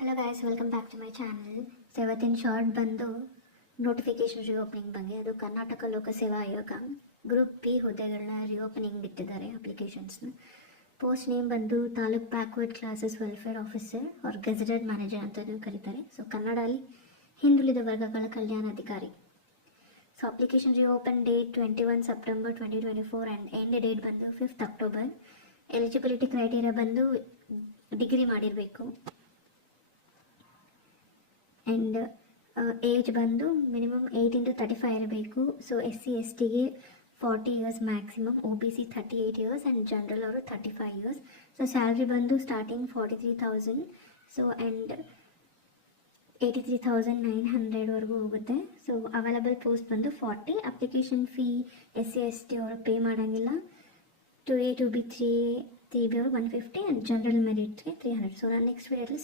Hello guys, welcome back to my channel. So ಇವತ್ತಿನ short ಬಂದು notification reopening ಬಗ್ಗೆ. ಅದು ಕರ್ನಾಟಕ ಲೋಕಸೇವಾ ಆಯೋಗ ಗ್ರೂಪ್ ಪಿ ಹುದ್ದೆಗಳನ್ನ ರಿಓಪನಿಂಗ್ ಬಿಟ್ಟಿದ್ದಾರೆ ಅಪ್ಲಿಕೇಶನ್ಸ್ನ. ಪೋಸ್ಟ್ ನೇಮ್ ಬಂದು taluk backward classes welfare officer or gazetted manager ಅಂತಲೂ ಕರೀತಾರೆ. ಸೊ ಕನ್ನಡಲ್ಲಿ ಹಿಂದುಳಿದ ವರ್ಗಗಳ ಕಲ್ಯಾಣಾಧಿಕಾರಿ. So application reopen date 21 September 2024 and end date ಬಂದು 5th ಅಕ್ಟೋಬರ್. ಎಲಿಜಿಬಿಲಿಟಿ ಕ್ರೈಟೀರಿಯಾ ಬಂದು ಡಿಗ್ರಿ ಮಾಡಿರಬೇಕು ಆ್ಯಂಡ್ ಏಜ್ ಬಂದು ಮಿನಿಮಮ್ 18 to 35 ಇರಬೇಕು. ಸೊ SC/STಗೆ 40 years maximum, OBC 38 years and general ಅವರು 35 years. ಸೊ ಸ್ಯಾಲ್ರಿ ಬಂದು ಸ್ಟಾರ್ಟಿಂಗ್ 43,000 ಸೊ ಆ್ಯಂಡ್ 83,900ವರೆಗೂ ಹೋಗುತ್ತೆ. ಸೊ ಅವೈಲಬಲ್ ಪೋಸ್ಟ್ ಬಂದು 40. ಅಪ್ಲಿಕೇಶನ್ ಫೀ SC/ST ಅವರು ಪೇ ಮಾಡೋಂಗಿಲ್ಲ. 2A 2B 3B ಅವರು 150 ಆ್ಯಂಡ್ ಜನರಲ್ ಮೆರಿಟ್ಗೆ 300. ಸೊ ನಾನು ನೆಕ್ಸ್ಟ್ ವೀಡಿಯೋದಲ್ಲಿ